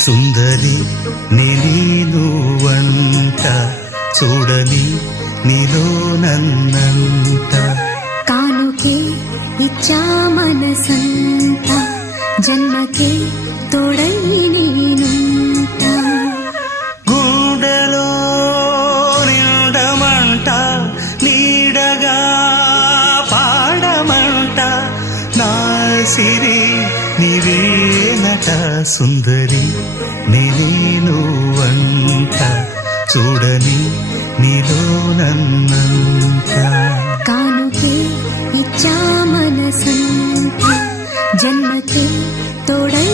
సుందరి నేను వంట చూడని నీలో నన్నంట కానుకే ఇచ్చా మనసంత జన్మకే తోడై నేనుంట గుండెలో నిండమంట నీడగా పాడమంట నా సిరి నీవేనట సుందరి నేను వంట చూడని నీలో నన్నంత కానుకే ఇచ్చా మనసంత జన్మకే తోడై